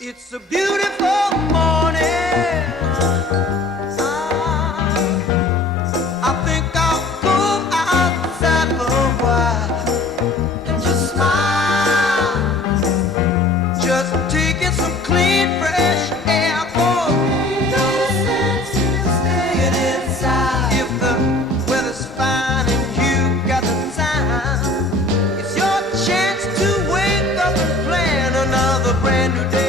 It's a beautiful morning. I think I'll go outside for a while and just smile. Just taking some clean, fresh air. For no sense in staying inside. If the weather's fine and you got the time, it's your chance to wake up and plan another brand new day.